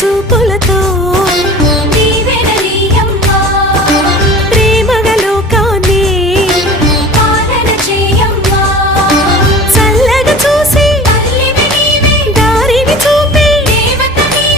super